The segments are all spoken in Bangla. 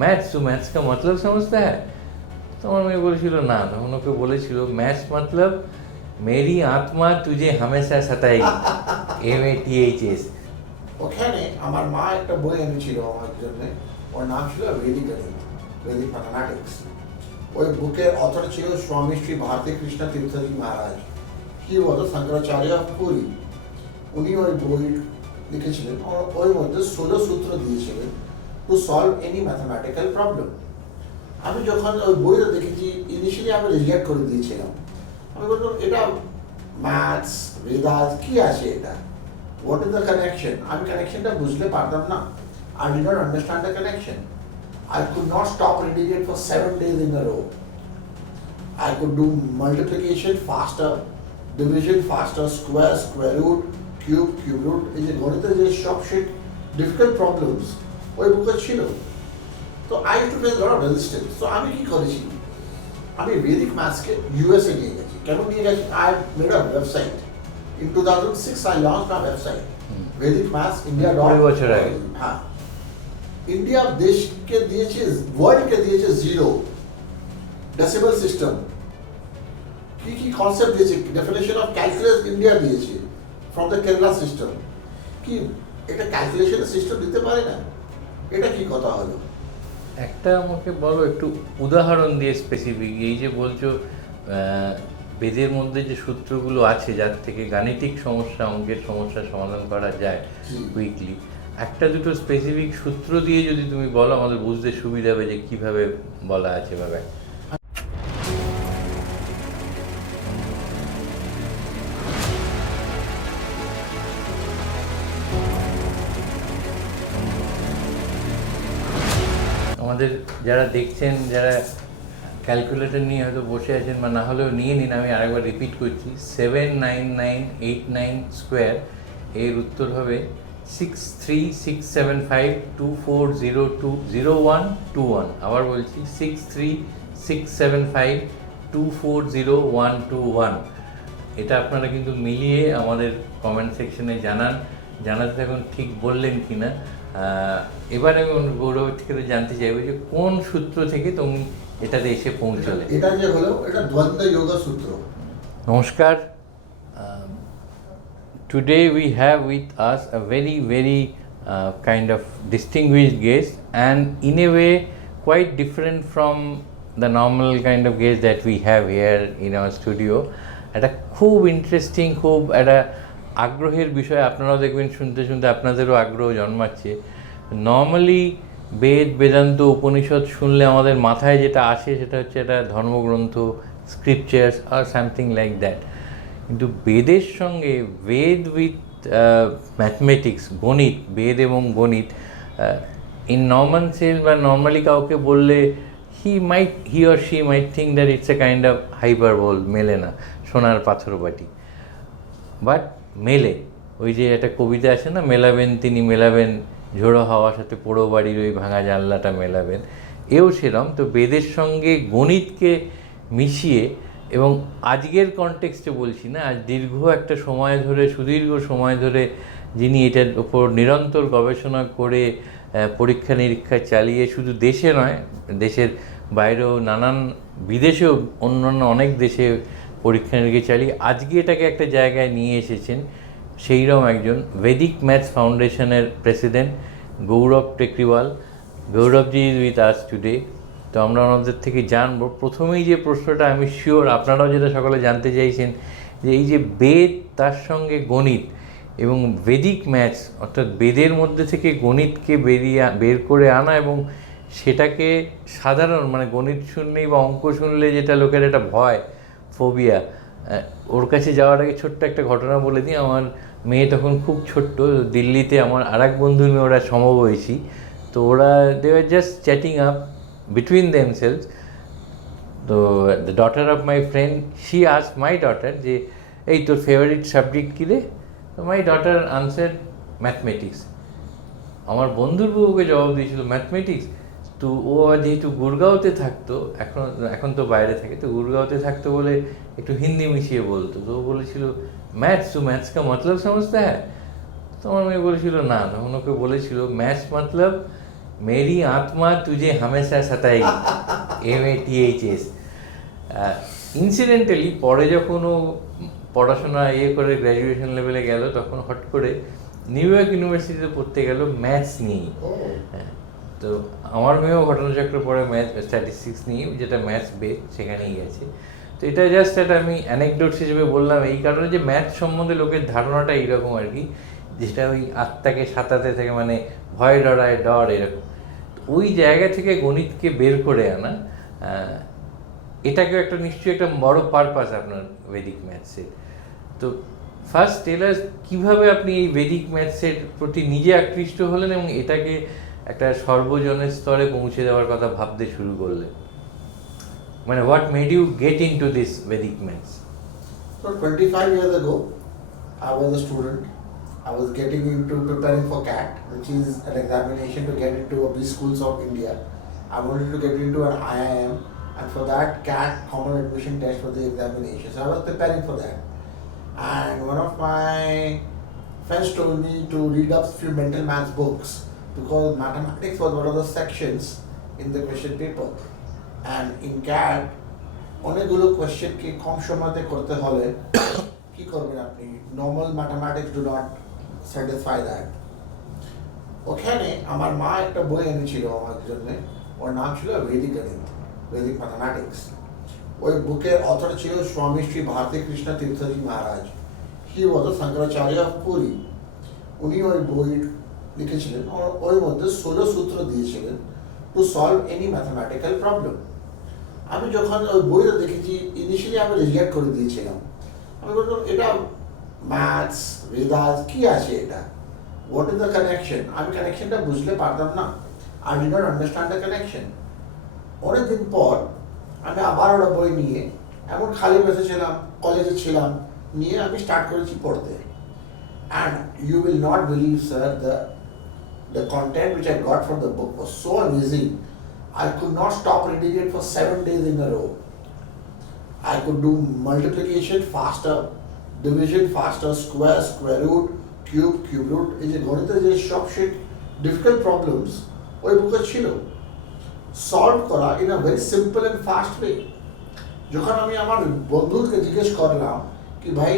मैथ्स, तो मैथ्स का मतलब समझता है? तो আমার মেয়ে বলেছিল না, তখন ওকে বলেছিল ম্যাথস মতলব মেরি আত্মা তুঝে হামেশা সতাएगी, MATHS। ওখানে আমার মা একটা বই এনেছিল আমার জন্য, ওর নাম ছিল ভেদিক গণিত, ভেদিক ম্যাথামেটিক্স। ওই বুকের অথর ছিল স্বামী শ্রী ভারতী কৃষ্ণ তীর্থজি মহারাজ। হি ওয়াজ শঙ্করাচার্য অফ পুরী। উনি ওই বই লিখেছিলেন, ওই মধ্যে 16 সূত্র দিয়েছিলেন to solve any mathematical problem. আমি যখন ওই বইটা দেখেছি, ইনিশিয়ালি আমি রিজেক্ট করে দিয়েছিলাম। আমি বললাম এটা ম্যাথস বেদাস কি আছে এটা, হোয়াট ইজ দ্য কানেকশন? আমি কানেকশনটা বুঝতে পারতাম না। I did not understand the connection. I could not stop reading it for 7 days in a row. I could do multiplication faster, division faster, square, square root, cube, cube root. এই যে গণিতের যে সব shit difficult problems ওই বুকে ছিল। তো I used to face a lot of resistance. So আমি কি করেছি, আমি ভেদিক ম্যাথসকে USA নিয়ে গেছি। কেন নিয়ে গেছি? I made a website. In 2006 I launched my website. Vedic Maths India. 20 বছর আগে। হ্যাঁ, ইন্ডিয়া দেশকে দিয়েছে, ওয়ার্ল্ডকে দিয়েছে জিরো ডেসিমাল সিস্টেম। কি কি কনসেপ্ট দিয়েছে, ডেফিনেশন অফ ক্যালকুলাস ইন্ডিয়া দিয়েছে ফ্রম দ্য কেরালা সিস্টেম। কি এটা ক্যালকুলেশনের সিস্টেম দিতে পারে না? এটা কি কথা হলো? একটা আমাকে বলো একটু উদাহরণ দিয়ে স্পেসিফিক, এই যে বলছো বেদের মধ্যে যে সূত্রগুলো আছে যার থেকে গাণিতিক সমস্যা, অঙ্কের সমস্যা সমাধান করা যায় কুইকলি, একটা দুটো স্পেসিফিক সূত্র দিয়ে যদি তুমি বলো আমাদের বুঝতে সুবিধা হবে যে কিভাবে বলা আছে বা আমাদের যারা দেখছেন, যারা ক্যালকুলেটর নিয়ে হয়তো বসে আছেন বা না হলেও নিয়ে নিন, আমি আরেকবার রিপিট করছি, 79989 স্কোয়ার, এর উত্তর হবে 636752402121। আবার বলছি 636752402121। এটা আপনারা কিন্তু মিলিয়ে আমাদের কমেন্ট সেকশনে জানাতে থাকুন ঠিক বললেন কি না। এবার আমি গৌরব থেকে জানতে চাইবো যে কোন সূত্র থেকে তুমি এটাতে এসে পৌঁছলে। এটা যে হলো, এটা দ্বন্দ্ব যোগা সূত্র। নমস্কার। Today we have with us a very kind of distinguished guest, and in a way quite different from the normal kind of guest that we have here in our studio. একটা খুব ইন্টারেস্টিং, খুব একটা আগ্রহের বিষয়, আপনারাও দেখবেন শুনতে শুনতে আপনাদেরও আগ্রহ জন্মাচ্ছে। নর্মালি বেদ, বেদান্ত, উপনিষদ শুনলে আমাদের মাথায় যেটা আসে সেটা হচ্ছে একটা ধর্মগ্রন্থ, স্ক্রিপচার্স আর সামথিং লাইক দ্যাট। কিন্তু বেদের সঙ্গে, বেদ উইথ ম্যাথমেটিক্স, গণিত, বেদ এবং গণিত, ইন নর্মাল সেন্স বা নর্মালি কাউকে বললে he or she might think that it's a kind of hyperbole, মেলে না, সোনার পাথর বাটি। বাট মেলে, ওই যে একটা কবিতা আছে না, মেলাবেন তিনি মেলাবেন ঝোড়ো হাওয়ার সাথে পোড়ো বাড়ির ওই ভাঙা জানলাটা মেলাবেন, এও সেরম। তো বেদের সঙ্গে গণিতকে মিশিয়ে, এবং আজকের কনটেক্সটে বলছি না, আজ দীর্ঘ একটা সময় ধরে, সুদীর্ঘ সময় ধরে যিনি এটার উপর নিরন্তর গবেষণা করে পরীক্ষা নিরীক্ষা চালিয়ে, শুধু দেশে নয়, দেশের বাইরেও নানান বিদেশেও অন্যান্য অনেক দেশে পরীক্ষা নিরীক্ষা চালিয়ে আজকে এটাকে একটা জায়গায় নিয়ে এসেছেন, সেইরকম একজন ভেদিক ম্যাথস ফাউন্ডেশনের প্রেসিডেন্ট গৌরব টেকরিওয়াল। গৌরবজি ইজ উইথ আস টুডে। তো আমরা ওনাদের থেকে জানবো, প্রথমেই যে প্রশ্নটা আমি শিওর আপনারাও যেটা সকলে জানতে চাইছেন, যে এই যে বেদ, তার সঙ্গে গণিত এবং ভেদিক ম্যাথস, অর্থাৎ বেদের মধ্যে থেকে গণিতকে বের করে আনা, এবং সেটাকে সাধারণ মানে গণিত শুনলেই বা অঙ্ক শুনলে যেটা লোকের একটা ভয়, ফোবিয়া, ওর কাছে যাওয়ার আগে ছোট্ট একটা ঘটনা বলে দিই। আমার মেয়ে তখন খুব ছোট্ট, দিল্লিতে আমার আর এক বন্ধুর মেয়ে, ওরা সমবয়সী, তো ওরা they were just chatting up between themselves. তো the daughter of my friend, she asked my daughter যে এই তোর ফেভারিট সাবজেক্ট কী রে? তো মাই ডটার আনসার ম্যাথমেটিক্স। আমার বন্ধুর বউকে জবাব দিয়েছিল ম্যাথমেটিক্স। তো ও যেহেতু গুরগাঁওতে থাকতো, এখন তো বাইরে থাকে, তো গুরগাঁওতে থাকতো বলে একটু হিন্দি মিশিয়ে বলতো। তো ও বলেছিল ম্যাথস, তো ম্যাথস কা মতলব সমঝতা হ্যায়? তো আমার মেয়ে বলেছিল না, তখন ওকে বলেছিল ম্যাথস মতলব मेरी आत्मा तुझे हमेशा सताएगी, MATHS। ইনসিডেন্টালি পরে যখন ও পড়াশোনা করে গ্র্যাজুয়েশন লেভেলে গেল, তখন হট করে নিউ ইয়র্ক ইউনিভার্সিটিতে পড়তে গেল ম্যাথস নিয়ে। হ্যাঁ, তো আমার মেয়েও ঘটনাচক্র পড়ে ম্যাথ স্ট্যাটিস্টিক্স নিয়ে, যেটা ম্যাথস বেস, সেখানেই গেছে। তো এটা জাস্ট একটা আমি অ্যানেকডোটস হিসেবে বললাম এই কারণে যে ম্যাথ সম্বন্ধে লোকের ধারণাটা এইরকম আর কি, যেটা ওই আত্মাকে সাঁতাতে থেকে মানে ভয় ডরায় ডর এরকম। ওই জায়গা থেকে গণিতকে বের করে আনা, এটাকেও একটা নিশ্চয়ই একটা বড় পারপাস আপনার ভেদিক ম্যাথসের। তো ফার্স্ট টেলার্স কীভাবে আপনি এই ভেদিক ম্যাথসের প্রতি নিজে আকৃষ্ট হলেন এবং এটাকে একটা সর্বজনের স্তরে পৌঁছে দেওয়ার কথা ভাবতে শুরু করলেন? মানে what made you get into this Vedic maths? So 25 years ago, I was a student. I was getting into preparing for CAT, which is an examination to get into a big schools of India. I wanted to get into an IIM, and for that CAT common admission test for the examination. So I was preparing for that. And one of my friends told me to read up few mental maths books because mathematics was one of the sections in the question paper. And in CAT, অনেকগুলো কোয়েশ্চেনকে কম সময়তে করতে হলে কি করবেন আপনি? Normal mathematics do not satisfy that. ওখানে আমার মা একটা বই এনেছিল আমার জন্য, ওর নাম ছিল ভেদিক গণিত, ভেদিক ম্যাথামেটিক্স। ওই বুকের অথর ছিল স্বামী শ্রী ভারতী কৃষ্ণ তীর্থজি মহারাজ। হি ওয়াজ আ শঙ্করাচার্য অফ পুরী। উনি ওই বই লিখেছিলেন, ওই মধ্যে 16 সূত্র দিয়েছিলেন to solve any mathematical problem. আমি যখন ওই বইটা দেখেছি, ইনিশিয়ালি আমি রিজেক্ট করে দিয়েছিলাম। আমি বললাম এটা ম্যাথস বেদাস কি আছে এটা, হোয়াট ইজ দ্য কানেকশন? আমি কানেকশনটা বুঝতে পারতাম না। I D not understand the connection. অনেকদিন পর আমি আবার ওটা বই নিয়ে, এমন খালি বসেছিলাম, কলেজে ছিলাম, নিয়ে আমি স্টার্ট করেছি পড়তে। And you will not believe sir, the content which I got from the book was so amazing. I could not stop reading it for 7 days in a row. I could do multiplication faster, division faster, square, square root, cube, cube root. এই যে গণিতের যে সবচেয়ে ডিফিকাল্ট প্রবলেমস ওই বুকে ছিল, সলভ করা in a very simple and fast way. যখন আমি আমার বন্ধুকে জিজ্ঞেস করলাম কি ভাই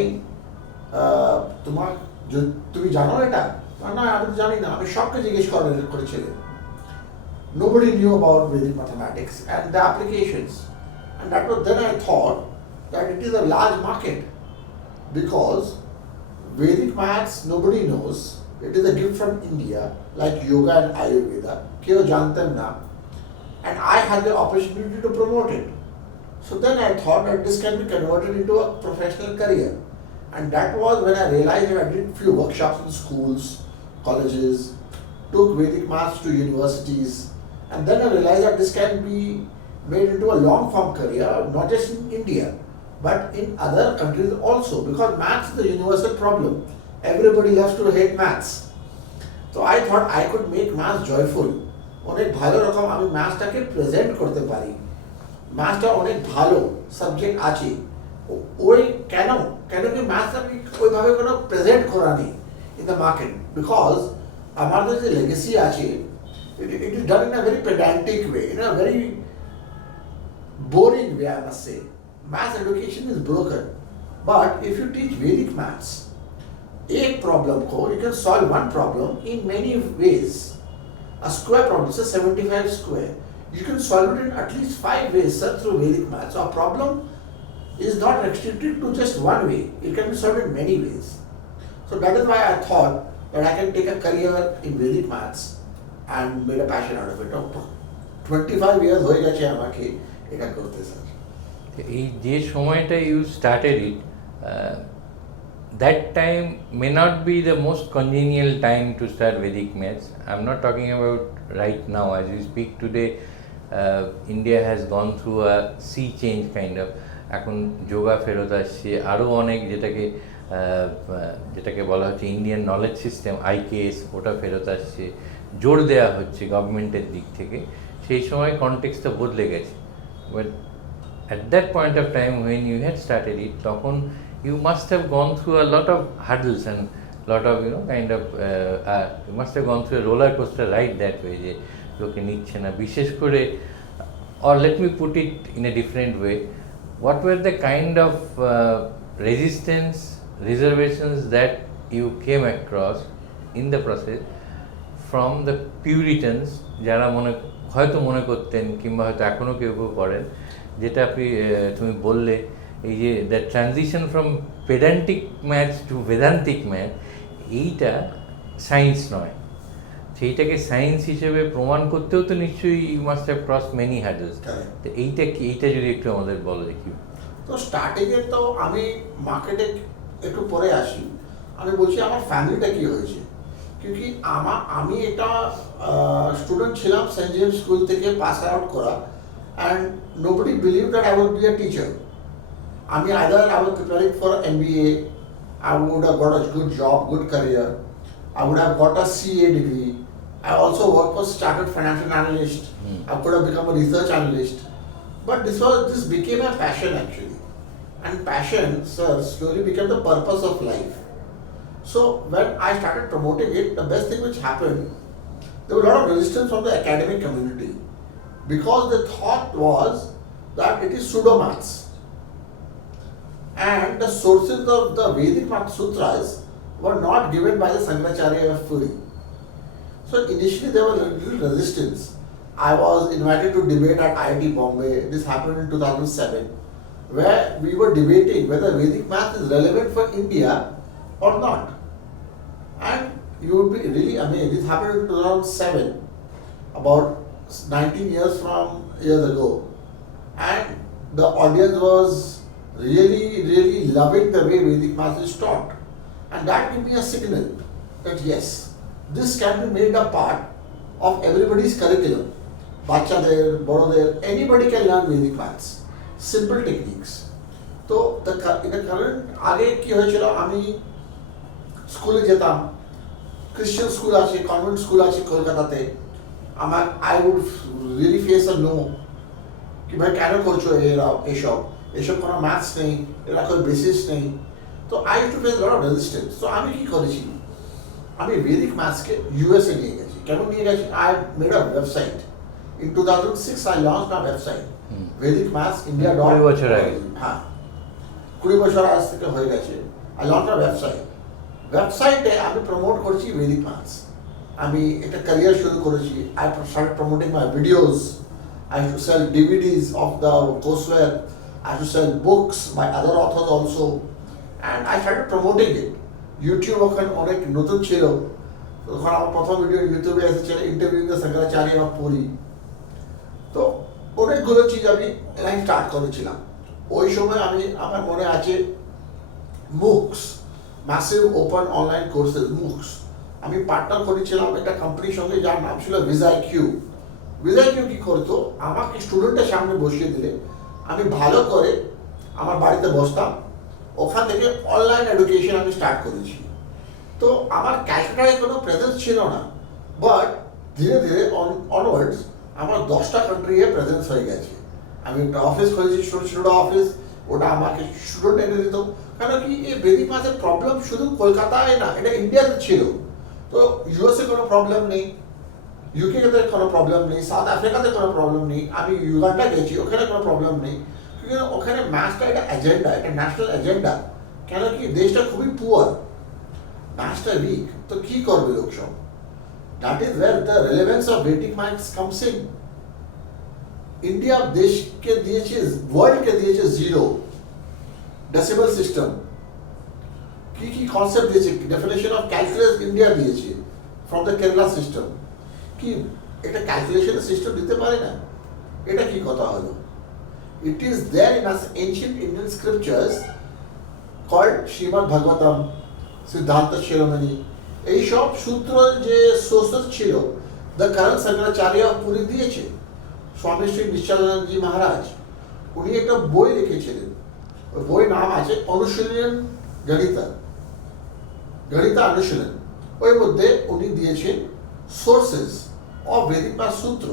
তুমি জানো এটা? না, আমি তো জানি না। আমি সবকে জিজ্ঞেস করেছিলেন। Nobody knew about Vedic mathematics and the applications. And that was then I thought that it is a large market because Vedic maths nobody knows. It is a gift from India, like yoga and Ayurveda. Kyo jantem na. And I had the opportunity to promote it. So then I thought that this can be converted into a professional career. And that was when I realized that I did few workshops in schools, colleges, took Vedic maths to universities, and then I realized that this can be made into a long form career, not just in India, but in other countries also, because maths is a universal problem. Everybody loves to hate maths. So I thought I could make maths joyful. অনেক ভালো রকম আমি ম্যাথসটাকে প্রেজেন্ট করতে পারি। ম্যাথসটা অনেক ভালো সাবজেক্ট আছে। ওই কেন কি ম্যাথস আমি ওইভাবে কোনো প্রেজেন্ট করা নেই in the market, because আমাদের যে লেগেসি আছে, it is done in a very pedantic way, in a very boring way, I must say. Maths education is broken. But if you teach Vedic maths, एक problem को you can solve one problem in many ways. A square problem, say 75 square, you can solve it in at least 5 ways, sir, through Vedic maths. So a problem is not restricted to just one way. It can be solved in many ways. So that is why I thought that I can take a career in Vedic maths and made a passion out of it. 25 years হয়ে গেছে আমাকে এটা করতে, স্যার। এই যে সময়টা you started it, that time may not be the most congenial time to start Vedic maths. I'm not talking about right now. As we speak today, India has gone through a sea change kind of. এখন যোগা ফেরত আসছে, আরও অনেক যেটাকে বলা হচ্ছে ইন্ডিয়ান নলেজ সিস্টেম, IKS, ওটা ফেরত আসছে, জোর দেওয়া হচ্ছে গভর্নমেন্টের দিক থেকে। সেই সময় কনটেক্সটটা বদলে গেছে। But at that point of time when you had started it, তখন you must have gone through a lot of hurdles and lot of kind of you must have gone through a roller coaster ride that way, যে লোকে নিচ্ছে না, বিশেষ করে, or let me put it in a different way, what were the kind of resistance, reservations that you came across in the process from the Puritans, যারা হয়তো মনে করতেন কিংবা হয়তো এখনও কেউ কেউ করেন, যেটা তুমি বললে এই যে the transition from pedantic math to Vedantic math, এইটা সায়েন্স নয়, সেইটাকে সায়েন্স হিসেবে প্রমাণ করতেও তো নিশ্চয়ই you must have cross many hurdles. তো এইটা যদি একটু আমাদের বলো দেখি। তো স্টার্টিংয়ে তো আমি মার্কেটে একটু পরে আসি, আমি বলছি আমার ফ্যামিলিটা কী হয়েছে, क्योंकि আমি একটা স্টুডেন্ট ছিলাম সেন্ট জেমস স্কুল থেকে পাস আউট করা, and nobody believe that I would be a teacher. আমি either I was preparing for MBA, I would have got a good job, good career, I would have got a CA degree, I also worked for started financial analyst, I could have become a research analyst, but this became a passion actually, and passion, sir, slowly became the purpose of life. So when I started promoting it, the best thing which happened, there was a lot of resistance from the academic community, because the thought was that it is pseudo maths, and the sources of the Vedic Math Sutras were not given by the Shankaracharya of Puri. So initially there was a little resistance. I was invited to debate at IIT Bombay. This happened in 2007, where we were debating whether Vedic math is relevant for India or not. And you would be really amazed. This happened in 2007, about 19 years ago, and the audience was really loving the way Vedic math is taught, and that gave me a signal that yes, this can be made a part of everybody's curriculum. Bachader, Boroder, anybody can learn Vedic maths, simple techniques. So in the current আগে কি হয়েছিল, আমি স্কুলে যেতাম, ক্রিশ্চিয়ান স্কুল আছে, কনভেন্ট স্কুল আছে কলকাতাতে, আমার I would really face a no, কি ভাই কেন করছো এসব কোনো ম্যাথস নেই, এরা কোনো বেসিস নেই। তো I to face lot of resistance. তো আমি কি করেছি, আমি ভেদিক ম্যাথসকে USA নিয়ে গেছি। কেন নিয়ে গেছি, I made a website in 2006, I launch a website Vedic maths India. 20 বছর আগে, হ্যাঁ 20 বছর আজ থেকে হয়ে গেছে। আই লঞ্চ আ ওয়েবসাইটে আমি প্রমোট করছি ভেদিক ম্যাথস। আমি একটা ক্যারিয়ার শুরু করেছি। I start promoting my videos, I used to sell DVDs of the courseware, I used to sell books by other authors also, and I started promoting it. YouTube ওখানে অনেক নতুন ছিল, তখন আমার প্রথম ভিডিও ইউটিউবে এসেছিল interviewing the Shankaracharya of Puri. তো অনেকগুলো চিজ আমি স্টার্ট করেছিলাম। ওই সময় আমার মনে আছে মুক্স, ম্যাসিভ ওপেন অনলাইন কোর্সেস, মুক্স, আমি পার্টনার করেছিলাম একটা কোম্পানির সঙ্গে যার নাম ছিল ভিজাইকিউ। ভিজাইকিউ কি করতো, আমাকে স্টুডেন্টের সামনে বসিয়ে দিলে আমি ভালো করে আমার বাড়িতে বসতাম, ওখান থেকে অনলাইন এডুকেশন আমি স্টার্ট করেছি। তো আমার ক্যালকাটায় কোনো প্রেজেন্স ছিল না, বাট ধীরে ধীরে অনওয়ার্ডস আমার 10টা কান্ট্রিতে প্রেজেন্স হয়ে গেছে। আমি একটা অফিস খুলেছি, ছোটো অফিস, ওটা আমাকে স্টুডেন্ট এনে দিত। কেন কি, এই ভেদিক ম্যাথের প্রবলেম শুধু কলকাতায় না, এটা ইন্ডিয়াতে ছিল। তো USA কোনো প্রবলেম নেই, UK-তে কোনো প্রবলেম নেই, সাউথ আফ্রিকাতে কোনো প্রবলেম নেই, আমি ইউগান্ডা গেছি, ওখানে কোনো প্রবলেম নেই। কিন্তু ওখানে ম্যাথসটা একটা এজেন্ডা, একটা ন্যাশনাল এজেন্ডা। কেন কি, দেশটা খুবই পুয়ার, ম্যাথসটা উইক, তো কি করবে লোক সব? That is where the relevance of Vedic maths comes in. India দেশকে দিয়েছে, ওয়ার্ল্ডকে দিয়েছে 0 ডেসিমাল সিস্টেম। কি কনসেপ্ট দিয়েছে, ডেফিনেশন অফ ক্যালকুলাস ইন্ডিয়া দিয়েছে ফ্রম দ্য কেরালা সিস্টেম। কি এটা ক্যালকুলেশনের সিস্টেম দিতে পারে না? এটা কি কথা হলো? It is there in ancient Indian scriptures called Shrimad Bhagavatam, Siddhanta Shiromani, এইসব সূত্র যে সোর্সেস ছিল, দ্য কারেন্ট শঙ্করাচার্য পুরী দিয়েছে। স্বামী শ্রী নিশ্চলানন্দজি মহারাজ, উনি একটা বই লিখেছিলেন, ওই বই নাম আছে অনুশীলন গণিতা অনুশীলন। ওই মধ্যে উনি দিয়েছেন সোর্সেস অফ ভেদিক ম্যাথ সূত্র,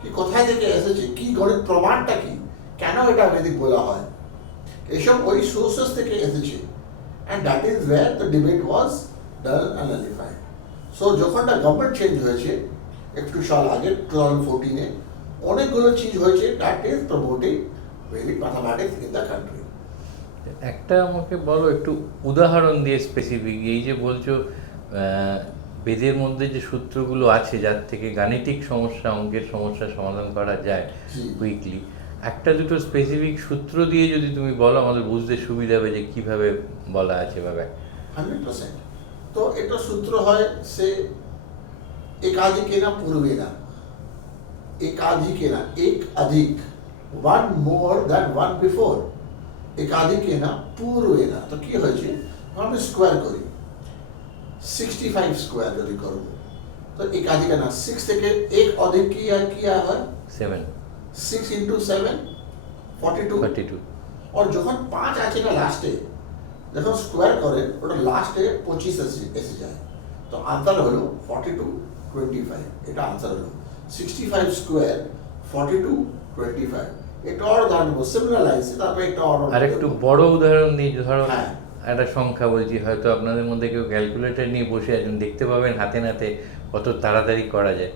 কি কোথায় থেকে এসেছে, কি গণিত প্রমাণটা কি, কেন এটা ভেদিক বলা হয়, এসব ওই সোর্সেস থেকে এসেছে। And that is where the debate was done and nullified. So যখন গভর্নমেন্ট চেঞ্জ হয়েছে, একটু সাল আগে 2014-এ অনেকগুলো চিজ হয়েছে that is promoting Vedic mathematics in the country. একটা আমাকে বলো একটু উদাহরণ দিয়ে স্পেসিফিক, এই যে বলছো বেদের মধ্যে যে সূত্রগুলো আছে যার থেকে গাণিতিক সমস্যা, অঙ্কের সমস্যা সমাধান করা যায় জি। কুইকলি, একটা দুটো স্পেসিফিক সূত্র দিয়ে যদি তুমি বলো আমাদের বুঝতে সুবিধা হবে যে কিভাবে বলা আছে বা 100%। তো এটা সূত্র হয় সে একাধিকেনা পূর্বেনা, একাধিকেনা, এক অধিক, one more than one before, একাধিকেনা পূর্বেনা। তো কি হয়েছে, আমি স্কোয়ার করি 65 স্কোয়ার যদি করবো তো একাধিকেনা 6 থেকে এক অধিক কি হয় 7 6 ইন্টু 7 42। 32। और যখন 5 আছে না লাস্টে, যখন স্কোয়ার করেন ওটা লাস্টে 25 এসে যায়। তো আনসার হলো 42 25। এটা আনসার হলো 65 স্কোয়ার 42 25। এটা আর দাঁড়াবো সিমিলার লাইন্স, তারপরে একটা আর একটু বড় উদাহরণ দিই, ধরো হ্যাঁ। একটা সংখ্যা বলছি, হয়তো আপনাদের মধ্যে কেউ ক্যালকুলেটর নিয়ে বসে আছেন, দেখতে পাবেন হাতে নাতে কত তাড়াতাড়ি করা যায়।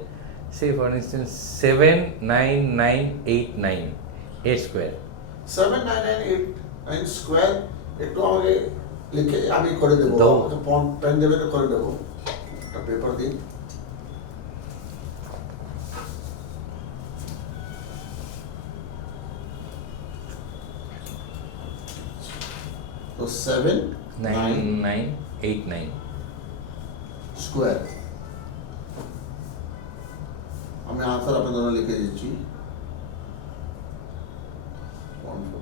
সে ফর ইনস্টেন্স 79989 এ স্কোয়ার। 7998 স্কোয়ার একটু আমাকে লিখে আমি করে দেবো, দাও। পেন দেবে তো করে দেবো, একটা পেপার দিন। তো 9989 স্কোয়ার, আমি আনসার আপনাদের জন্য লিখে দিচ্ছি 140।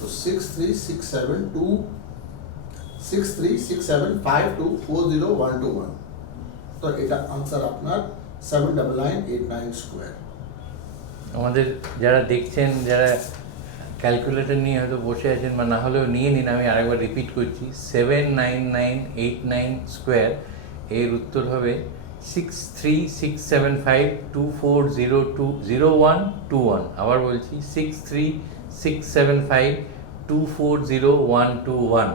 तो 6367240121। তো এটা আনসার আপনার 79989 স্কোয়ার। আমাদের যারা দেখছেন, যারা ক্যালকুলেটর নিয়ে হয়তো বসে আছেন বা না হলেও নিয়ে নিন, আমি আরেকবার রিপিট করছি, 79989 স্কোয়ার এর উত্তর হবে 636752402121। আবার বলছি 636752402121।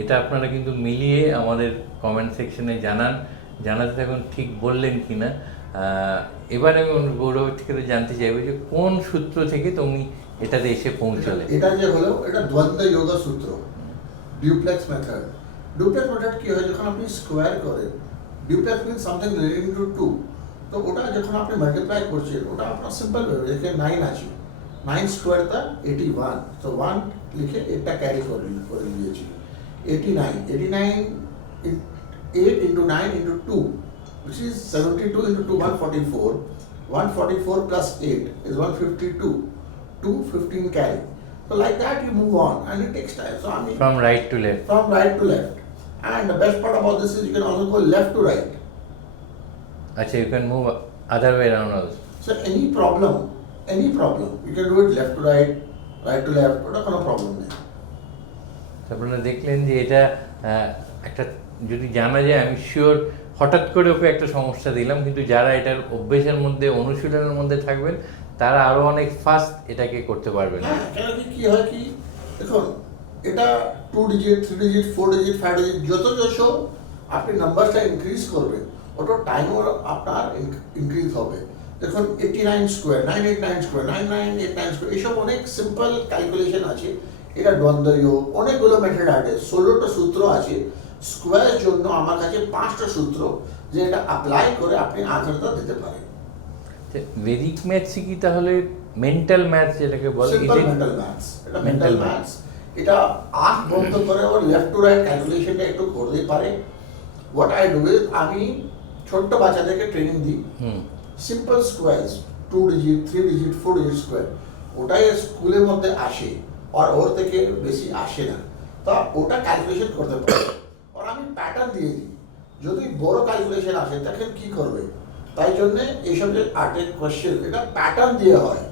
এটা আপনারা কিন্তু মিলিয়ে আমাদের কমেন্ট সেকশনে জানাতে থাকুন ঠিক বললেন কি না। এবার আমি গৌরব থেকে জানতে চাইবো যে কোন সূত্র থেকে তুমি এটাতে এসে পৌঁছলে। এটা যে হলো এটা দ্বন্দ্ব যোগ সূত্র, ডিউপ্লেক্স মেথড। ডিউপ্লেক্স মেথড কি হয়, যখন আপনি স্কোয়ার করেন, ডিউপ্লেক্স মিন্স সামথিং রিলেটিং টু 2, তো ওটা যখন আপনি মাল্টিপ্লাই করছেন ওটা আপনার সিম্পল ভাবে দেখে 9 আছে, 9 স্কোয়ারটা 81, তো 1 লিখে এটা ক্যারি করে দিয়েছি 89, 8 into 9 into 2 which is 72 into 2 144, 144 plus 8 is 152, 215 carry. So like that you move on and it takes time. So I mean From right to left. from right to left. And the best part about this is you can also go left to right. Acha, you can move other way around also. So any problem, you can do it left to right, right to left, ওটা কোনো প্রবলেম নেই। আপনারা দেখলেন যে এটা একটা যদি জানা যায়, আমি শিওর হঠাৎ করে ওকে একটা সমস্যা দিলাম, কিন্তু যারা এটার অভ্যেসের মধ্যে অনুশীলনের মধ্যে থাকবেন তারা আরও অনেক ফাস্ট এটাকে করতে পারবেন। হ্যাঁ, কেন কি হয় কি, দেখুন এটা 2 ডিজিট 3 ডিজিট 4 ডিজিট 5 ডিজিট যত আপনি নাম্বারটা ইনক্রিজ করবেন অত টাইমও আপনার ইনক্রিজ হবে। দেখুন 89 স্কোয়ার 989 স্কোয়ার 9989 স্কোয়ার এসব অনেক সিম্পল ক্যালকুলেশন আছে। এটা দ্বন্দ্বীয় অনেকগুলো মেথড আছে, 16টা সূত্র আছে স্কোয়ারের জন্য। আমার কাছে 5টা সূত্র যে এটা অ্যাপ্লাই করে আপনি আনসারটা দিতে পারেন। ভেদিক ম্যাথস কি তাহলে মেন্টাল ম্যাথস যেটাকে বলে? সিম্পল মেন্টাল ম্যাথস, এটা মেন্টাল ম্যাথস। এটা আখ বন্ধ করে ওর লেফট টু রাইট ক্যালকুলেশনটা একটু করতে পারে। হোয়াট আই ডু ইজ, আমি ছোট্ট বাচ্চাদেরকে ট্রেনিং দিই simple squares 2 digit 3 digit 4 digit square, ওটাই স্কুলের মধ্যে আসে আর ওর থেকে বেশি আসে না। তা ওটা ক্যালকুলেশন করতে পারে আর আমি প্যাটার্ন দিয়ে দিই। যদি বড় ক্যালকুলেশন আসে তখন কি করবে, তাই জন্য এইসব যে আর্টের কোয়েশ্চেন এটা প্যাটার্ন দিয়ে হয়,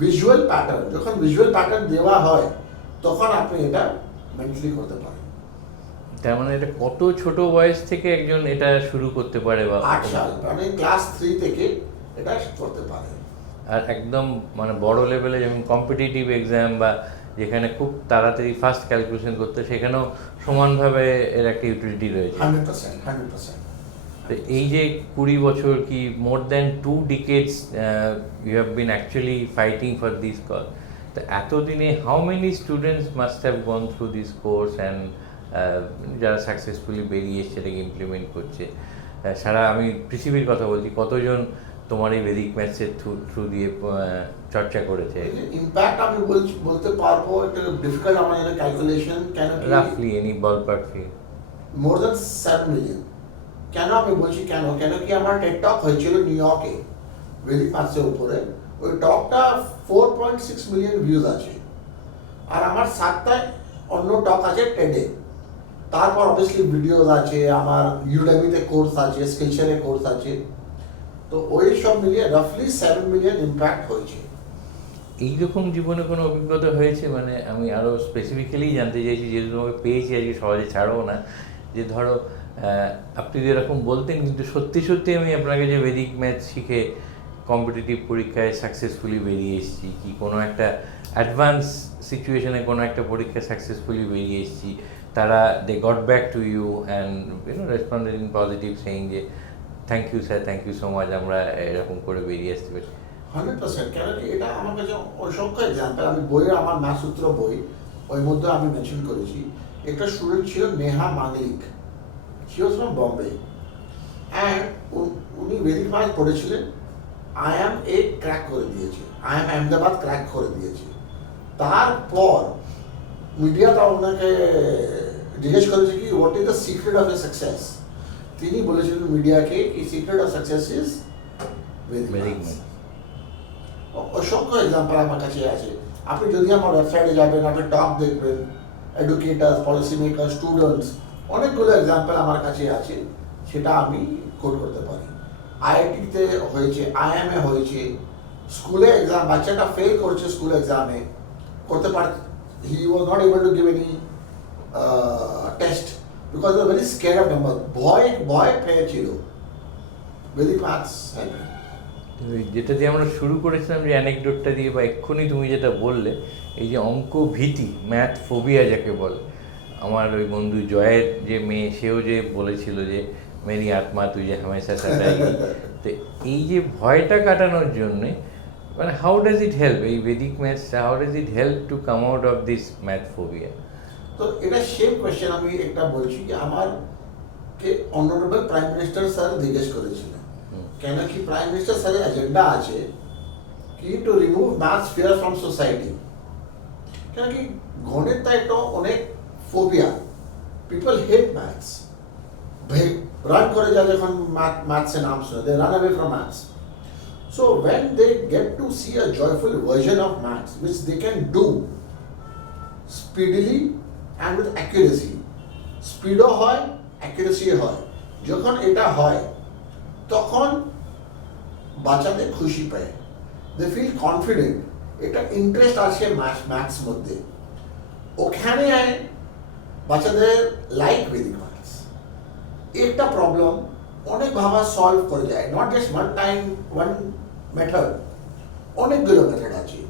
ভিজুয়াল প্যাটার্ন। যখন ভিজুয়াল প্যাটার্ন দেওয়া হয় তখন আপনি এটা মেন্টালি করতে পারেন। তার মানে এটা কত ছোট বয়স থেকে একজন এটা শুরু করতে পারে? বা 8 সাল মানে ক্লাস 3 থেকে এটা করতে পারে। আর একদম মানে বড় লেভেলে যেমন কম্পিটিটিভ এক্সাম বা যেখানে খুব তাড়াতাড়ি ফাস্ট ক্যালকুলেশন করতে, সেখানেও সমানভাবে এর একটা ইউটিলিটি রয়েছে। 100%। তো এই যে 20 বছর কি more than 2 decades you have been actually fighting for this cause, তো এতদিনে how many students must have gone through this course and যারা সাকসেসফুলি বেরিয়ে এসে সেটাকে ইমপ্লিমেন্ট করছে সারা আমি পৃথিবীর কথা বলছি, কতজন তোমার এই ভেদিক ম্যাথসের থ্রু দিয়ে চর্চা করেছে? ইমপ্যাক্ট আমি বলতে পারবো, এটা ডিফিকাল্ট আমার এটা ক্যালকুলেশন। কেন রাফলি any ballpark figure? More than 7 million. কেন আমি বলছি কেন কি আমার টেড টক হয়েছিল নিউ ইয়র্কে ভেদিক ম্যাথসের উপরে। ওই টকটা 4.6 মিলিয়ন ভিউজ আছে। আর আমার 7টা অন্য টক আছে টেডে। তারপর অবভিয়াসলি ভিডিওস আছে, আমার ইউডেমিতে কোর্স আছে, স্কিলশারে কোর্স আছে। তো ওই সব মিলিয়ে রাফলি 7 মিলিয়ন ইম্প্যাক্ট হয়েছে। এইরকম জীবনে কোনো অভিজ্ঞতা হয়েছে? মানে আমি আরও স্পেসিফিক্যালি জানতে চাইছি, যেহেতু তোমাকে পেয়েছি আজকে, সহজে ছাড়বো না, যে ধরো আপনি যেরকম বলতেন, কিন্তু সত্যি সত্যি আমি আপনাকে যে ভেদিক ম্যাথ শিখে কম্পিটিটিভ পরীক্ষায় সাকসেসফুলি বেরিয়ে এসেছি, কি কোনো একটা অ্যাডভান্স সিচুয়েশনে কোনো একটা পরীক্ষায় সাকসেসফুলি বেরিয়ে এসেছি, তারা they got back to you and responded in positive, saying যে thank you sir, thank you so much, আমরা এরকম করে বেরিয়ে আসতে পারি। 100%। কেন কি এটা আমার কাছে অসংখ্য এক্সাম্পল। আমি বইয়ের আমার ম্যাথ সূত্র বই, ওই মধ্যে আমি মেনশন করেছি। একটা স্টুডেন্ট ছিল নেহা মাঙ্গলিক, she was from Bombay and উনি ভেদিক ম্যাথ পড়েছিলেন। IIM ক্র্যাক করে দিয়েছে, IIM আহমেদাবাদ ক্র্যাক করে দিয়েছে। তারপর মিডিয়াটা ওনাকে জিজ্ঞেস করেছে কি what is the secret of A success. তিনি বলেছিলেন মিডিয়াকে কি secret of success is Vedic math. অসংখ্য এক্সাম্পল আমার কাছে আছে। আপনি যদি আমার ওয়েবসাইটে যাবেন, আপনি টক দেখবেন, এডুকেটার্স, পলিসি মেকার, স্টুডেন্টস, অনেকগুলো এক্সাম্পল আমার কাছে আছে, সেটা আমি কোড করতে পারি। IIT-তে হয়েছে, IIM এ হয়েছে, স্কুলে এক্সাম, বাচ্চাটা ফেল করছে স্কুল এক্সামে, করতে পারে, he was not able to give any test because was very scare of number. ভয় পেয়েছিল। Vedic maths help. যেটা দিয়ে আমরা শুরু করেছিলাম যে অ্যানেকডোটটা দিয়ে, বা এক্ষুনি তুমি যেটা বললে, এই যে অঙ্ক ভীতি, ম্যাথ ফোবিয়া যাকে বলে, আমার ওই বন্ধু জয়ের যে মেয়ে, সেও যে বলেছিল যে মেরি আত্মা তুই যে হামেশা সাটাই, তো এই যে ভয়টা কাটানোর জন্যে মানে হাউ ডাজ ইট হেল্প এই ভেদিক ম্যাথসটা, how does it help to come out of this math phobia? তো এটা সেম কোয়েশ্চেন আমি একটা বলছি কি আমার কে অনারেবল প্রাইম মিনিস্টার স্যার জিজ্ঞেস করেছিলেন। কেন কি প্রাইম মিনিস্টার স্যারের এজেন্ডা আছে কি to remove maths fear from society. কেন কি গণিতটা একটা অনেক phobia, people hate maths, run করে যায় যখন ম্যাথসের নাম শুনে, they run away from maths. So when they get to see a joyful version of maths which they can do speedily and with accuracy, speed হয়, accuracy হয়, যখন এটা হয় তখন বাচ্চাদের খুশি পায়, দে ফিল কনফিডেন্ট, একটা ইন্টারেস্ট আসে ম্যাথস মধ্যে, ওখানে বাচ্চাদের লাইক ভেদিক ম্যাথস। একটা প্রবলেম অনেক ভাবে সলভ করে যায়, not just one time one method, অনেকগুলো মেথড আছে।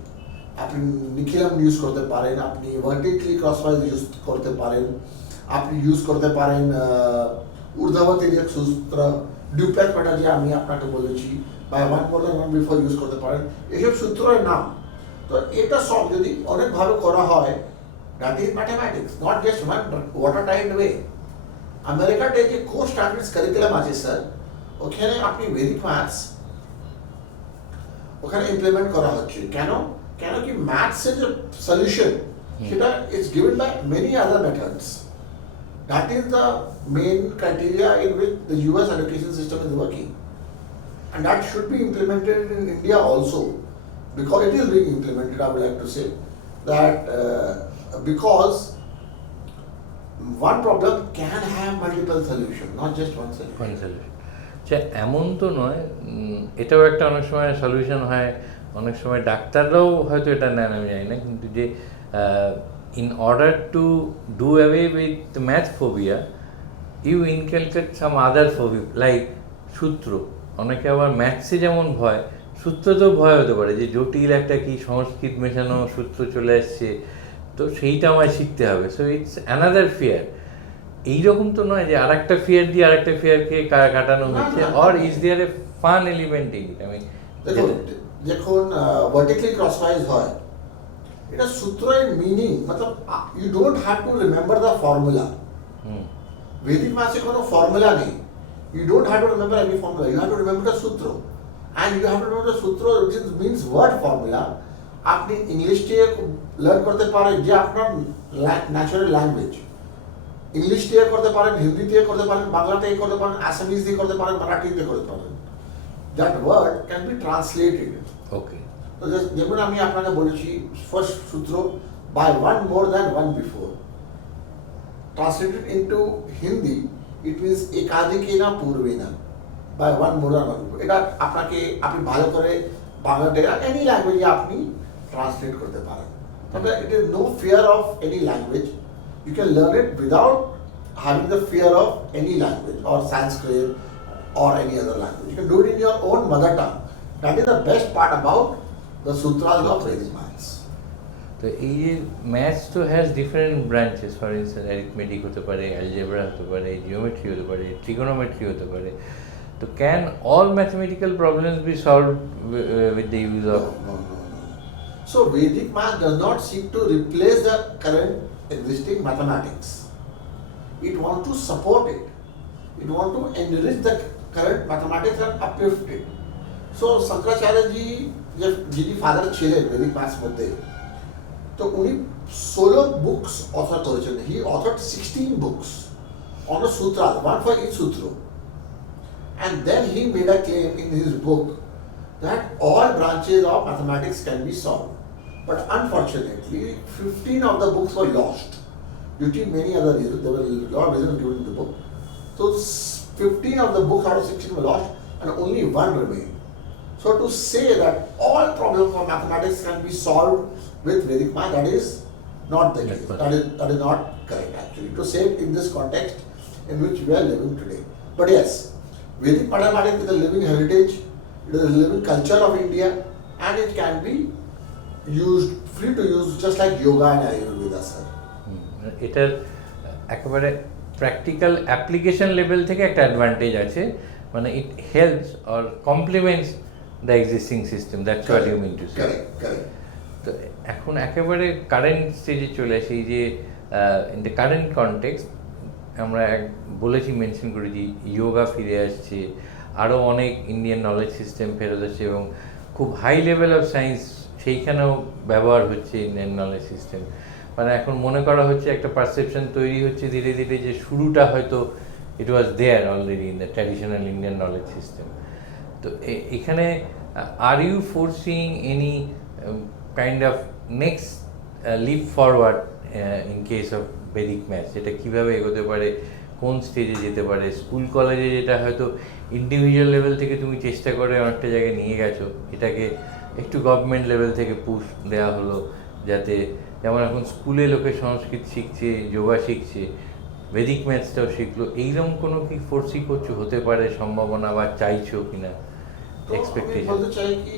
আপনি নিখিলাম ইউজ করতে পারেন, আপনি ভার্টিক্যালি ক্রসওয়াইজ ইউজ করতে পারেন, আপনি ইউজ করতে পারেন ঊর্ধ্ববর্তীয় সূত্র, ডুপ্লেক্স মেথড যে আমি আপনাকে বলেছি, বা one more than one before use করতে পারেন, এসব সূত্রের নাম। তো এটা সব যদি অনেকভাবে করা হয়, that is mathematics, not just one water tight way. আমেরিকাতে যে কোর স্ট্যান্ডার্ডস কারিকুলাম আছে স্যার, ওখানে আপনি ভেদিক ম্যাথস ওখানে ইমপ্লিমেন্ট করা হচ্ছে। কেন? কেন কি ম্যাথসের যে সলিউশন সেটা is given by many other methods. That is the main criteria in which the US education system is working, and that should be implemented in India also, because it is being implemented. I would like to say that because one problem can have multiple solutions, not just one solution. আচ্ছা, এমন তো নয়, এটাও একটা অনেক সময় সলিউশন হয়, অনেক সময় ডাক্তাররাও হয়তো এটা নেন, আমি জানি না, কিন্তু যে in order to do away with math phobia you inculcate some other phobia like sutra. অনেকে আবার ম্যাথসে যেমন ভয়, সূত্রতেও ভয় হতে পারে, যে জটিল একটা কি সংস্কৃত মেশানো সূত্র চলে আসছে, তো সেইটা আমায় শিখতে হবে। So it's another fear. এইরকম তো নয় যে আরেকটা ফিয়ার দিয়ে আরেকটা ফিয়ারকে কাটানো হচ্ছে, or is there a fun element in it? আমি যখন ভার্টিক্যালি ক্রসওয়াইজ হয়, এটা সূত্রের মিনিং, মতলব you don't have to remember the formula. Vedic ম্যাথসে কোনো ফর্মুলা নেই, you don't have to remember any formula, you have to remember the sutra, and you have to remember the sutra which means word formula. আপনি ইংলিশ দিয়ে লার্ন করতে পারেন, যে আপনার ন্যাচারাল ল্যাঙ্গুয়েজ, ইংলিশ দিয়ে করতে পারেন, হিন্দি দিয়ে করতে পারেন, বাংলা দিয়ে করতে পারেন, আসামিজ দিয়ে করতে পারেন, মারাঠি দিয়ে করতে পারেন। That word can be translated. Okay, তো যেমন আমি আপনাকে বলেছি, first sutra by one more than one before, translated into Hindi it means একাধিকে না পূর্বে না, by one more than one before. এটা আপনাকে আপনি ভালো করে বাংলাতে এনি ল্যাঙ্গুয়েজে আপনি ট্রান্সলেট করতে পারেন। তবে it is no fear of any language, you can learn it without having the fear of any language or Sanskrit or any other language. You can do it in your own mother tongue. That is the best part about the sutras of Vedic maths. তো এই যে ম্যাথস তো has different branches, for instance arithmetic হতে পারে, অ্যালজেব্রা হতে পারে, জিওমেট্রি হতে পারে, ট্রিগোনোমেট্রি হতে পারে। তো can all mathematical problems be solved with the use of? So Vedic math does not seek to replace the current existing mathematics. It wants to support it. It wants to enrich the current mathematics and uplift it. So Shankaracharya ji, যিনি ফাদার ছিলেন ভেদিক ম্যাথস মধ্যে, তো উনি 16 বুকস অথর করেছেন। হি অথর্ড 16 books on the sutras, one for each sutra. And then he made a claim in his book that all branches of mathematics can be solved. But unfortunately, 15 of the books were lost due to many other reasons. There were a lot of reasons given in the book. So 15 of the books out of 16 were lost, and only one remained. So to say that all problems of mathematics can be solved with Vedic math, that is not the case. That is not correct actually. To say it in this context in which we are living today. But yes, Vedic mathematics is a living heritage. It is a living culture of India, and it can be used, free to use, just like yoga and Ayurveda, sir. এটার একেবারে প্র্যাকটিক্যাল অ্যাপ্লিকেশন লেভেল থেকে একটা অ্যাডভান্টেজ আছে, মানে it helps or complements the existing system, that's what you mean to say. তো এখন একেবারে কারেন্ট স্টেজে চলে আসি, এই যে ইন দ্য কারেন্ট কনটেক্সট আমরা বলেছি, মেনশন করেছি, যোগা ফিরে আসছে, আরও অনেক ইন্ডিয়ান নলেজ সিস্টেম ফেরত আসছে, এবং খুব হাই লেভেল অফ সায়েন্স সেইখানেও ব্যবহার হচ্ছে ইন্ডিয়ান নলেজ সিস্টেম। মানে এখন মনে করা হচ্ছে, একটা পারসেপশন তৈরি হচ্ছে ধীরে ধীরে, যে শুরুটা হয়তো ইট ওয়াজ দেয়ার already in the traditional Indian knowledge system. তো এখানে are you forcing any kind of next lip forward in case of Vedic maths, যেটা কীভাবে এগোতে পারে, কোন স্টেজে যেতে পারে। স্কুল কলেজে যেটা হয়তো ইন্ডিভিজুয়াল লেভেল থেকে তুমি চেষ্টা করে অনেকটা জায়গায় নিয়ে গেছো, এটাকে একটু গভর্নমেন্ট লেভেল থেকে পুশ দেওয়া হলো, যাতে যেমন এখন স্কুলে লোকে সংস্কৃত শিখছে, যোগা শিখছে, বেদিক ম্যাথসটাও শিখলো, এইরকম কোনো কি ফোর্সি করছো হতে পারে সম্ভাবনা, বা চাইছো কিনা তো আমি এক্সপেকটেশন, বলতে চাই কি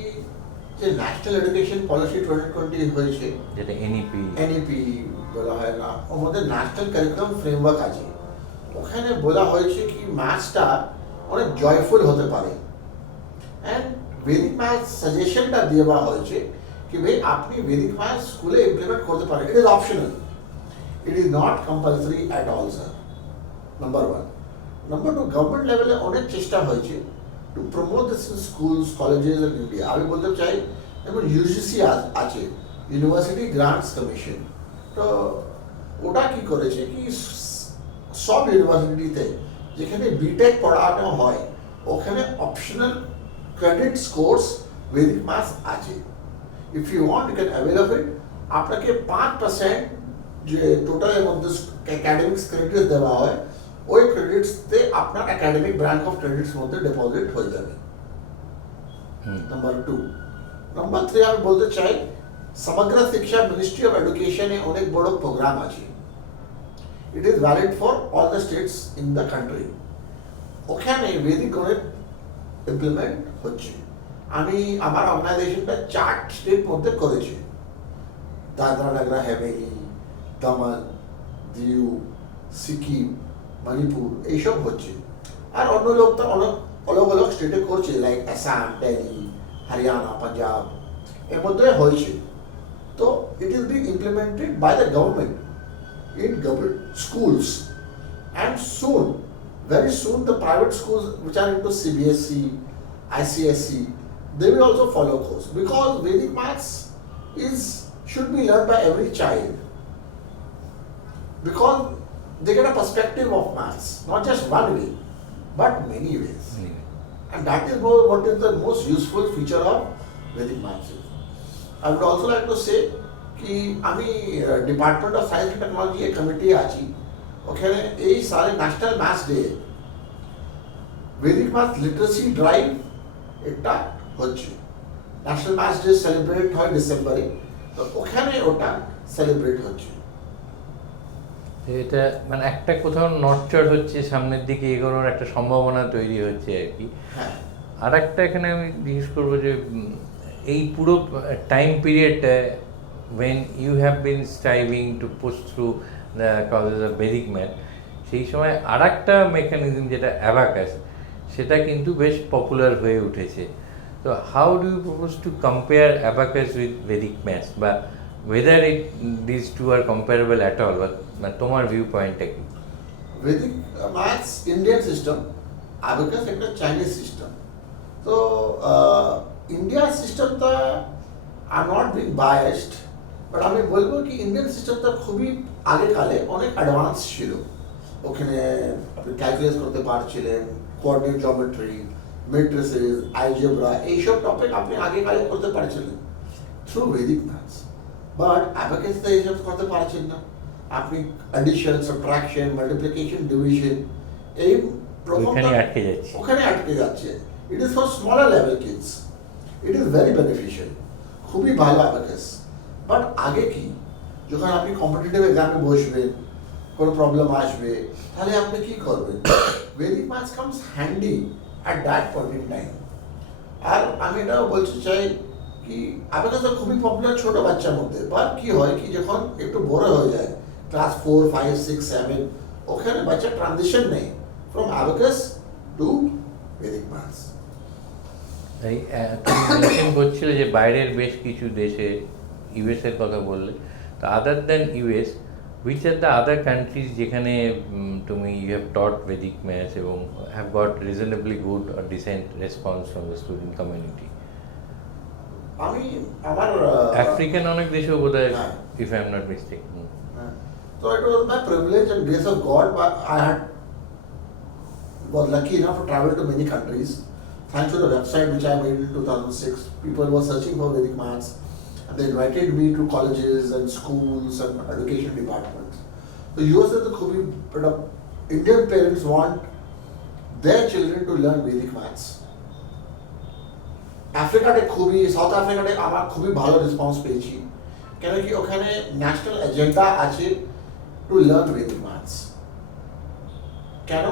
যে ন্যাশনাল এডুকেশন পলিসি 2020 হয়েছে, যেটা এনইপি? এনইপি বলা হয় না, আমাদের ন্যাশনাল কারিকুলাম ফ্রেমওয়ার্ক আছে, ওখানে বলা হয়েছে কি ম্যাথসটা অনেক জয়ফুল হতে পারে। অ্যান্ড বেদিক ম্যাথস সাজেশনটা দেওয়া হয়েছে কি ভাই আপনি বেদিক ম্যাথস স্কুলে ইমপ্লিমেন্ট করতে পারেন, it is optional, it is not compulsory at all sir, number one. Number two, government লেভেলে অনেক চেষ্টা হয়েছে to promote this in schools colleges in India. আমি বলতে চাই যেমন ইউজিসি আছে, ইউনিভার্সিটি গ্রান্টস কমিশন, তো ওটা কি করেছে কি সব ইউনিভার্সিটিতে যেখানে বিটেক পড়ানো হয় ওখানে optional credits course Vedic maths আছে। If you want you can avail of it. আপনাকে 5% যে টোটালের মধ্যে অ্যাকাডেমিক্স ক্রেডিট দেওয়া হয়, ওই ক্রেডিটসতে আপনার একাডেমিক ব্যাংক অফ ক্রেডিটস মধ্যে ডিপোজিট হয়ে যাবে। Number two. নাম্বার থ্রি, আমি বলতে চাই সমগ্র শিক্ষা মিনিস্ট্রি অফ এডুকেশনে অনেক বড় প্রোগ্রাম আছে, it is valid for all the states in the country. ওখানে বেদিক গণিত ইমপ্লিমেন্ট হচ্ছে। আমি আমার অর্গানাইজেশনটা 4 স্টেট মধ্যে করেছি, দাদরা নগর হাভেলি, দমন, দিউ, সিকিম, মণিপুর, এইসব হচ্ছে। আর অন্য লোক তো অনেক अलग अलग স্টেটে করছে, লাইক আসাম, দিল্লি, হরিয়ানা, পাঞ্জাব, এর মধ্যে হয়েছে। তো it is being implemented by the government in government schools, and soon, very soon, the private schools which are into CBSE, ICSE, they will also follow course, because Vedic maths should be learned by every child, because they get a perspective of maths, not just one way, but many ways, and that is what is the most useful feature of Vedic maths. I would also like to say कि আমি department of science and technology এর কমিটি আছি, ওখানে এই সালে national maths day, Vedic maths literacy drive এটা হচ্ছে। ন্যাশনাল ম্যাথস ডে সেলিব্রেট হয় ডিসেম্বরে, তো ওখানে ওটা সেলিব্রেট হচ্ছে। এটা মানে একটা কোথাও নটচট হচ্ছে, সামনের দিকে এগোনোর একটা সম্ভাবনা তৈরি হচ্ছে আর কি। হ্যাঁ, আর একটা এখানে আমি জিজ্ঞেস করবো যে এই পুরো time পিরিয়ডটা when you have been striving to push through the causes of Vedic math, সেই সময় আর একটা মেকানিজম যেটা অ্যাবাকাস, সেটা কিন্তু বেশ পপুলার হয়ে উঠেছে। তো how do you propose to compare abacus with Vedic maths, বা whether this two are comparable at all, বা তোমার ভিউ পয়েন্টটা কি? Vedic maths Indian system, abacus একটা চাইনিজ সিস্টেম। তো ইন্ডিয়ার সিস্টেমটা আর নট বিং বায়াসড, বাট আমি বলবো কি ইন্ডিয়ান সিস্টেমটা খুবই আগেকালে অনেক অ্যাডভান্স ছিল। ওখানে আপনি ক্যালকুলেট করতে পারছিলেন, কোঅর্ডিনেট জিওমেট্রি, মেট্রিসেস, আলজেব্রা, এইসব টপিক আপনি আগেকালে করতে পারছিলেন থ্রু ভেদিক ম্যাথস। বাট অ্যাবাকাসে এইসব করতে পারছেন না। আপনি অ্যাডিশন, সাবট্রাকশন, মাল্টিপ্লিকেশন, ডিভিশন, এই ওখানে আটকে যাচ্ছে। It is for smaller level kids, it is very beneficial, খুবই ভালো অ্যাবাকাস। বাট আগে কি, যখন আপনি কম্পিটিটিভ এক্সামে বসবেন, কোনো প্রবলেম আসবে, তাহলে আপনি কি করবেন? Vedic maths comes handy at that point in time. আর আমি এটাও বলতে চাই কি অ্যাবাকাসটা খুবই পপুলার ছোটো বাচ্চার মধ্যে, বাট কি হয় কি যখন একটু বড় হয়ে যায়, ক্লাস 4, 5, 6, 7, ওখানে বাচ্চা ট্রানজিশন নেই from abacus to Vedic maths. এই তুমি মেনশন করছিলে যে বাইরের বেশ কিছু দেশে, ইউএসের কথা বললে, তো other than US, which are the other countries যেখানে তুমি you have taught Vedic maths এবং have got reasonably good or decent response from the student community? আমি আমার আফ্রিকান অনেক দেশেও বোধ হয়, if I am not mistake. So it was my privilege and grace of God, but I was lucky enough to travel to many countries. Thanks to the website which I made in 2006, people were searching for Vedic maths, and they invited me to colleges and schools and education departments. So US is a খুবই Indian parents want their children to learn Vedic maths. আফ্রিকাতে সাউথ আফ্রিকাতে আমার খুবই ভালো রেসপন্স পেয়েছি, কেন কি ওখানে ন্যাশনাল এজেন্ডা আছে টু লার্ন ভেদিক ম্যাথস। কেন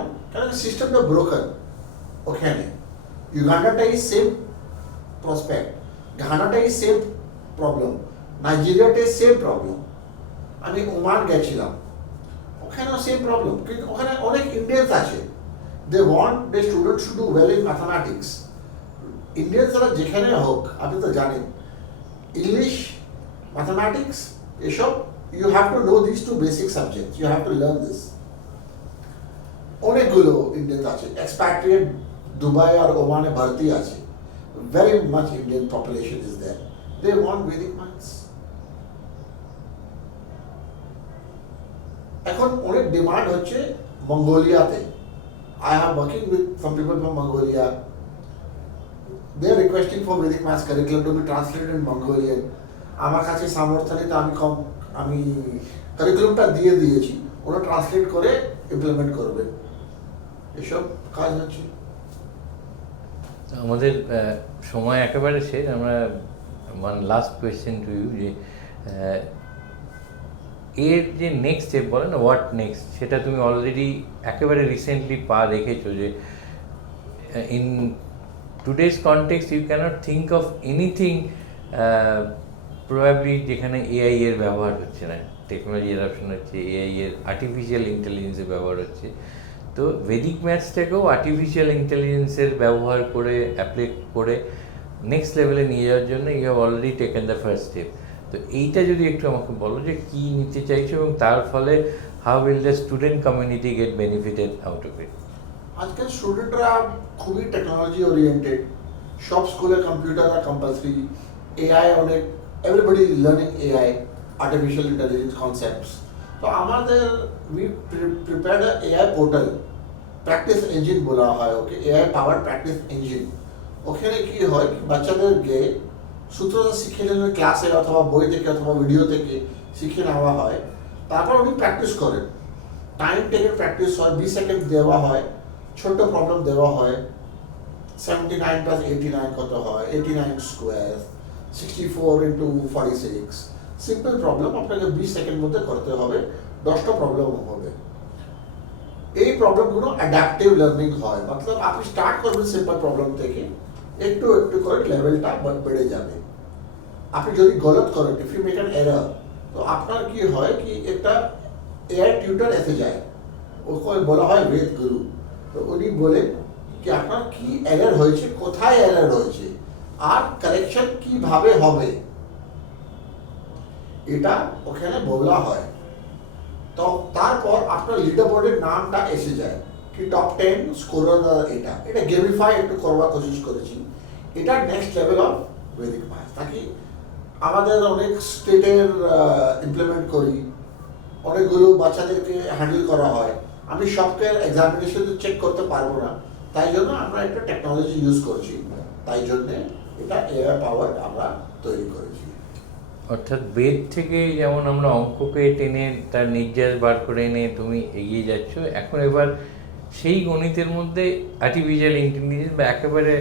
সিস্টেমটা ব্রোকেন ওখানে। ইউগান্ডাটাই সেম প্রসপেক্ট, ঘানাটাই সেম প্রবলেম, নাইজেরিয়াটাই সেম প্রবলেম। আমি ওমান গেছিলাম, ওখানেও সেম প্রবলেম, কিন্তু ওখানে অনেক ইন্ডিয়ান্স আছে, they want they students to do well in mathematics. ইন্ডিয়ানসরা যেখানে হোক, আপনি তো জানেন, ইংলিশ, ম্যাথামেটিক্স এসব you have to know this two basic subjects, you have to learn this. অনেকগুলো ইন্ডিয়ান আছে, এক্সপ্যাট্রিয়েট দুবাই আর ওমানে ভর্তি আছে, very much Indian population is there. They want Vedic maths. এখন অনেক ডিমান্ড হচ্ছে মঙ্গোলিয়াতে। I am working with some people from Mongolia. They are requesting for Vedic maths curriculum to be translated in Mongolian. আমার কাছে সামর্থ্য নেই, তো আমি কারিকুলামটা দিয়ে দিয়েছি, ওরা ট্রান্সলেট করে ইমপ্লিমেন্ট করবে। এসব কাজ হচ্ছে। আমাদের সময় একেবারে শেষ। আমরা one last question to you, যে এর যে নেক্সট স্টেপ বলে না, হোয়াট নেক্সট, সেটা তুমি অলরেডি একেবারে রিসেন্টলি পা রেখেছো, যে in today's context you can't think of anything probably যেখানে এআই এর ব্যবহার হচ্ছে না, টেকনোলজি এডাপশন হচ্ছে, এআই এর আর্টিফিশিয়াল ইন্টেলিজেন্সের ব্যবহার হচ্ছে। তো ভেদিক ম্যাথসটাকেও আর্টিফিশিয়াল ইন্টেলিজেন্সের ব্যবহার করে অ্যাপ্লাই করে নেক্সট লেভেলে নিয়ে যাওয়ার জন্য you have already taken the first step. তো এইটা যদি একটু আমাকে বলো যে কী নিতে চাইছো, এবং তার ফলে how will the student community gate benefited out of it. আজকাল স্টুডেন্টরা খুবই টেকনোলজি ওরিয়েন্টেড, সব স্কুলে কম্পিউটার আর কম্পালসারি, এআই অনেক, everybody is learning AI, artificial intelligence concepts. তো আমাদের we prepared a AI portal, practice engine বলা হয় ওকে, এআই পাওয়ার প্র্যাকটিস ইঞ্জিন। ওখানে কি হয়, বাচ্চাদেরকে সূত্রটা শিখে নেওয়া ক্লাসে অথবা বই থেকে অথবা ভিডিও থেকে শিখে নেওয়া হয়, তারপর উনি প্র্যাকটিস করেন, টাইম টেকেন প্র্যাকটিস হয়, 20 সেকেন্ড দেওয়া হয়, ছোট্ট প্রবলেম দেওয়া হয়, 79 প্লাস 89 কত হয়, 89 স্কোয়ার, 64 ইন্টু 46, সিম্পল প্রবলেম আপনাকে 20 সেকেন্ড মধ্যে করতে হবে, 10টা প্রবলেম হবে। এই প্রবলেমগুলো অ্যাডাপটিভ লার্নিং হয়, মতলব আপনি স্টার্ট করবেন সিম্পল প্রবলেম থেকে, একটু একটু করে লেভেলটা বেড়ে যাবে। আপনি যদি গলত করেন, if you make an error, তো আপনার কি হয় কি একটা এআই টিউটার এসে যায়, ওকে বলা হয় বেদ গুরু, তো উনি বলেন কি আপনার কি এরর হয়েছে, কোথায় এরর হয়েছে, আর কারেকশন কিভাবে হবে, এটা ওখানে বলা হয়। তো তারপর আপনার লিডার বোর্ডের নামটা এসে যায় কি টপ 10 স্কোরার, এটা গেমিফাই একটু করবার কোশিশ করেছি। এটা next level of Vedic maths. তাকে আমাদের অনেক স্টেটের ইমপ্লিমেন্ট করি, অনেকগুলো বাচ্চাদেরকে হ্যান্ডেল করা হয়, আমি সবকে এক্সামিনেশন চেক করতে পারবো না, তাই জন্য আমরা একটা টেকনোলজি ইউজ করছি, তাই জন্যে এটা এআই পাওয়ার আমরা তৈরি করেছি। অর্থাৎ বেদ থেকে যেমন আমরা অঙ্ককে টেনে তার নির্যাস বার করে এনে তুমি এগিয়ে যাচ্ছ, এখন এবার সেই গণিতের মধ্যে আর্টিফিশিয়াল ইন্টেলিজেন্স বা একেবারে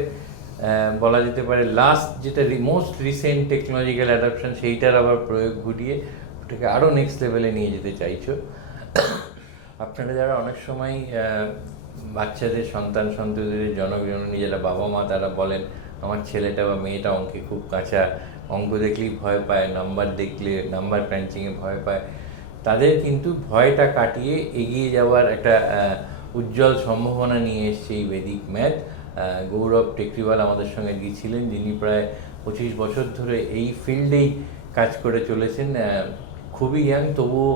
বলা যেতে পারে লাস্ট যেটা মোস্ট রিসেন্ট টেকনোলজিক্যাল অ্যাডাপশন, সেইটার আবার প্রয়োগ ঘটিয়ে ওটাকে আরও নেক্সট লেভেলে নিয়ে যেতে চাইছো। আপনারা যারা অনেক সময় বাচ্চাদের সন্তান সন্ততিদের জনগণনী যারা বাবা মা, তারা বলেন আমার ছেলেটা বা মেয়েটা অঙ্কে খুব কাঁচা, অঙ্ক দেখলেই ভয় পায়, নাম্বার দেখলে নাম্বার ক্রাঞ্চিংয়ে ভয় পায়, তাদের কিন্তু ভয়টা কাটিয়ে এগিয়ে যাওয়ার একটা উজ্জ্বল সম্ভাবনা নিয়ে এসছে এই বেদিক ম্যাথ। গৌরব টেকরিওয়াল আমাদের সঙ্গে গিয়েছিলেন, যিনি প্রায় 25 বছর ধরে এই ফিল্ডেই কাজ করে চলেছেন, খুবই ইয়াং, তবুও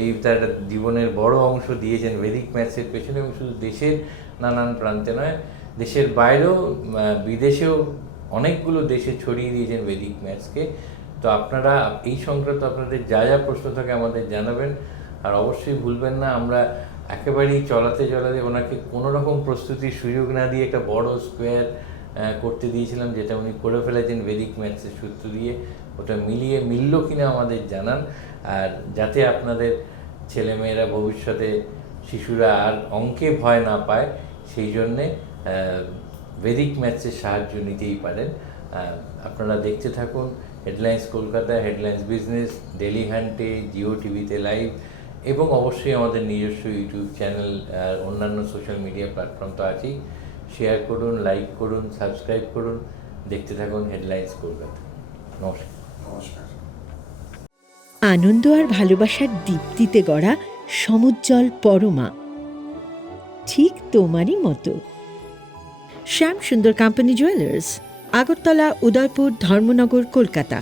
এই তার জীবনের বড় অংশ দিয়েছেন ভেদিক ম্যাথসের পেছনে, এবং শুধু দেশের নানান প্রান্তে নয়, দেশের বাইরেও বিদেশেও অনেকগুলো দেশে ছড়িয়ে দিয়েছেন ভেদিক ম্যাথসকে। তো আপনারা এই সংক্রান্ত আপনাদের যা যা প্রশ্ন থাকে আমাদের জানাবেন, আর অবশ্যই ভুলবেন না, আমরা একেবারেই চলাতে ওনাকে কোনো রকম প্রস্তুতির সুযোগ না দিয়ে একটা বড় স্কোয়ার করতে দিয়েছিলাম, যেটা উনি করে ফেলেছেন ভেদিক ম্যাথসের সূত্র দিয়ে। ওটা মিলল কিনা আমাদের জানান, আর যাতে আপনাদের ছেলেমেয়েরা ভবিষ্যতে শিশুরা আর অঙ্কে ভয় না পায়, সেই জন্যে ভেদিক ম্যাথসের সাহায্য নিতেই পারেন। আপনারা দেখতে থাকুন headlines Kolkata, headlines business, daily হান্টে, জিও টিভিতে লাইভ, এবং অবশ্যই আমাদের নিজস্ব ইউটিউব চ্যানেল আর অন্যান্য সোশ্যাল মিডিয়া প্ল্যাটফর্ম তো আছেই। শেয়ার করুন, লাইক করুন, সাবস্ক্রাইব করুন, দেখতে থাকুন হেডলাইন্স কলকাতা। নমস্কার। নমস্কার। আনন্দ আর ভালোবাসার দীপ্তিতে গড়া সমুজ্জ্বল পরমা, ঠিক তোমারই মতো। শ্যাম সুন্দর কোম্পানি জুয়েলার্স, আগরতলা, উদয়পুর, ধর্মনগর, কলকাতা।